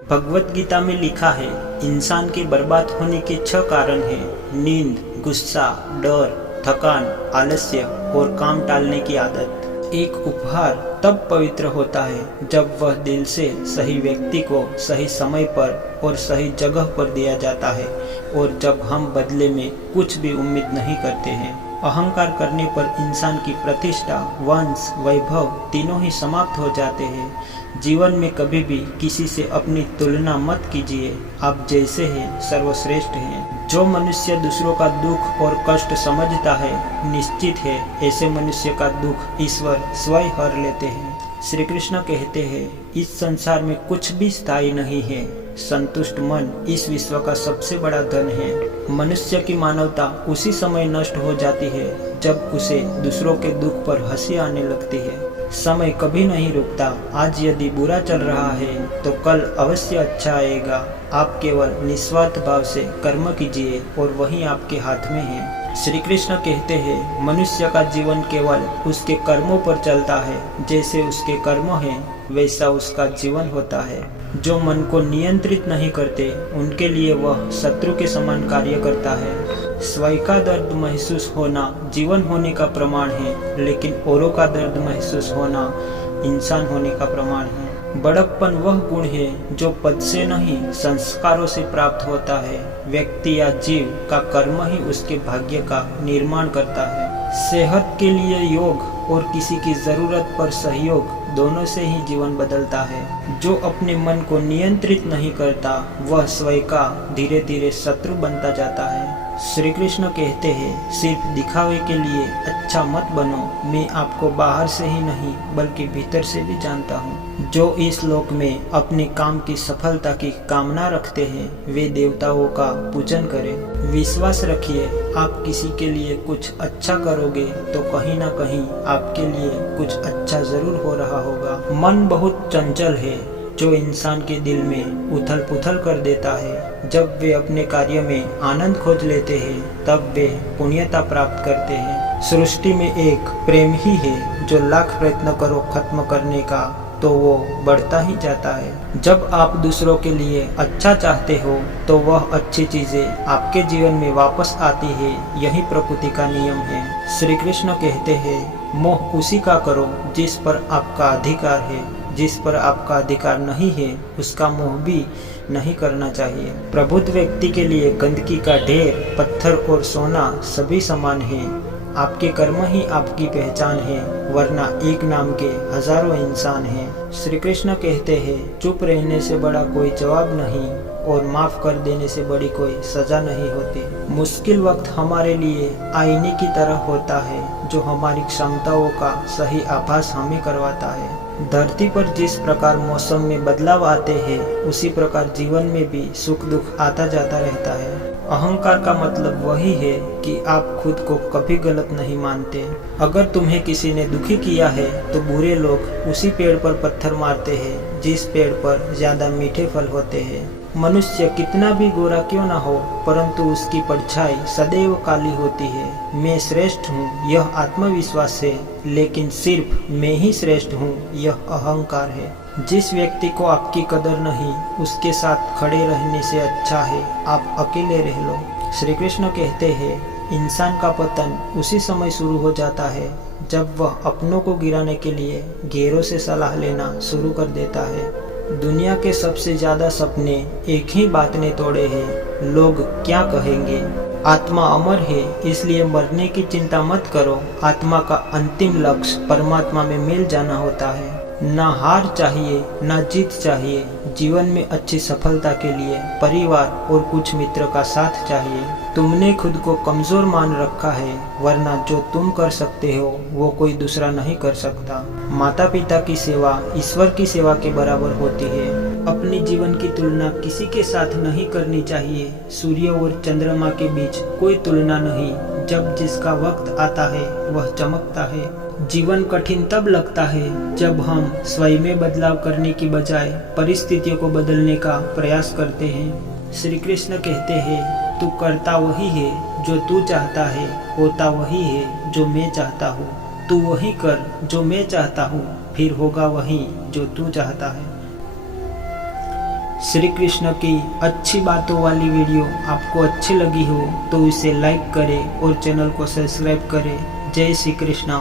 भगवत गीता में लिखा है, इंसान के बर्बाद होने के 6 कारण हैं: नींद, गुस्सा, डर, थकान, आलस्य और काम टालने की आदत। एक उपहार तब पवित्र होता है जब वह दिल से सही व्यक्ति को सही समय पर और सही जगह पर दिया जाता है और जब हम बदले में कुछ भी उम्मीद नहीं करते हैं। अहंकार करने पर इंसान की प्रतिष्ठा, वंश, वैभव तीनों ही समाप्त हो जाते हैं। जीवन में कभी भी किसी से अपनी तुलना मत कीजिए। आप जैसे हैं सर्वश्रेष्ठ हैं। जो मनुष्य दूसरों का दुख और कष्ट समझता है, निश्चित है ऐसे मनुष्य का दुख ईश्वर स्वयं हर लेते हैं। श्री कृष्ण कहते हैं, इस संसार में कुछ भी स्थायी नहीं है। संतुष्ट मन इस विश्व का सबसे बड़ा धन है। मनुष्य की मानवता उसी समय नष्ट हो जाती है जब उसे दूसरों के दुख पर हंसी आने लगती है। समय कभी नहीं रुकता। आज यदि बुरा चल रहा है तो कल अवश्य अच्छा आएगा। आप केवल निस्वार्थ भाव से कर्म कीजिए और वही आपके हाथ में है। श्री कृष्ण कहते हैं, मनुष्य का जीवन केवल उसके कर्मों पर चलता है। जैसे उसके कर्म हैं वैसा उसका जीवन होता है। जो मन को नियंत्रित नहीं करते उनके लिए वह शत्रु के समान कार्य करता है। स्वयं का दर्द महसूस होना जीवन होने का प्रमाण है, लेकिन औरों का दर्द महसूस होना इंसान होने का प्रमाण है। बड़प्पन वह गुण है जो पद से नहीं संस्कारों से प्राप्त होता है। व्यक्ति या जीव का कर्म ही उसके भाग्य का निर्माण करता है। सेहत के लिए योग और किसी की जरूरत पर सहयोग, दोनों से ही जीवन बदलता है। जो अपने मन को नियंत्रित नहीं करता वह स्वयं का धीरे धीरे शत्रु बनता जाता है। श्री कृष्ण कहते हैं, सिर्फ दिखावे के लिए अच्छा मत बनो। मैं आपको बाहर से ही नहीं बल्कि भीतर से भी जानता हूँ। जो इस लोक में अपने काम की सफलता की कामना रखते हैं वे देवताओं का पूजन करें। विश्वास रखिए, आप किसी के लिए कुछ अच्छा करोगे तो कहीं ना कहीं आपके लिए कुछ अच्छा जरूर हो रहा होगा। मन बहुत चंचल है जो इंसान के दिल में उथल पुथल कर देता है। जब वे अपने कार्य में आनंद खोज लेते हैं तब वे पुण्यता प्राप्त करते हैं। सृष्टि में एक प्रेम ही है जो लाख प्रयत्न करो खत्म करने का तो वो बढ़ता ही जाता है। जब आप दूसरों के लिए अच्छा चाहते हो तो वह अच्छी चीजें आपके जीवन में वापस आती है। यही प्रकृति का नियम है। श्री कृष्ण कहते हैं, मोह उसी का करो जिस पर आपका अधिकार है। जिस पर आपका अधिकार नहीं है उसका मोह भी नहीं करना चाहिए। प्रबुद्ध व्यक्ति के लिए गंदगी का ढेर, पत्थर और सोना सभी समान है। आपके कर्म ही आपकी पहचान है, वरना एक नाम के हजारों इंसान हैं। श्री कृष्ण कहते हैं, चुप रहने से बड़ा कोई जवाब नहीं और माफ कर देने से बड़ी कोई सजा नहीं होती। मुश्किल वक्त हमारे लिए आईने की तरह होता है जो हमारी क्षमताओं का सही आभास हमें करवाता है। धरती पर जिस प्रकार मौसम में बदलाव आते हैं उसी प्रकार जीवन में भी सुख दुख आता जाता रहता है। अहंकार का मतलब वही है कि आप खुद को कभी गलत नहीं मानते। अगर तुम्हें किसी ने दुखी किया है तो बुरे लोग उसी पेड़ पर पत्थर मारते हैं जिस पेड़ पर ज्यादा मीठे फल होते हैं। मनुष्य कितना भी गोरा क्यों ना हो परंतु उसकी परछाई सदैव काली होती है। मैं श्रेष्ठ हूँ यह आत्मविश्वास है, लेकिन सिर्फ मैं ही श्रेष्ठ हूँ यह अहंकार है। जिस व्यक्ति को आपकी कदर नहीं उसके साथ खड़े रहने से अच्छा है आप अकेले रह लो। श्री कृष्ण कहते हैं, इंसान का पतन उसी समय शुरू हो जाता है जब वह अपनों को गिराने के लिए गैरों से सलाह लेना शुरू कर देता है। दुनिया के सबसे ज्यादा सपने एक ही बात ने तोड़े हैं, लोग क्या कहेंगे। आत्मा अमर है इसलिए मरने की चिंता मत करो। आत्मा का अंतिम लक्ष्य परमात्मा में मिल जाना होता है। ना हार चाहिए ना जीत चाहिए। जीवन में अच्छी सफलता के लिए परिवार और कुछ मित्र का साथ चाहिए। तुमने खुद को कमजोर मान रखा है, वरना जो तुम कर सकते हो वो कोई दूसरा नहीं कर सकता। माता पिता की सेवा ईश्वर की सेवा के बराबर होती है। अपने जीवन की तुलना किसी के साथ नहीं करनी चाहिए। सूर्य और चंद्रमा के बीच कोई तुलना नहीं। जब जिसका वक्त आता है वह चमकता है। जीवन कठिन तब लगता है जब हम स्वयं में बदलाव करने की बजाय परिस्थितियों को बदलने का प्रयास करते हैं। श्री कृष्ण कहते हैं, तू करता वही है जो तू चाहता है, होता वही है जो मैं चाहता हूँ। तू वही कर जो मैं चाहता हूँ, फिर होगा वही जो तू चाहता है। श्री कृष्ण की अच्छी बातों वाली वीडियो आपको अच्छी लगी हो तो इसे लाइक करें और चैनल को सब्सक्राइब करें। जय श्री कृष्ण।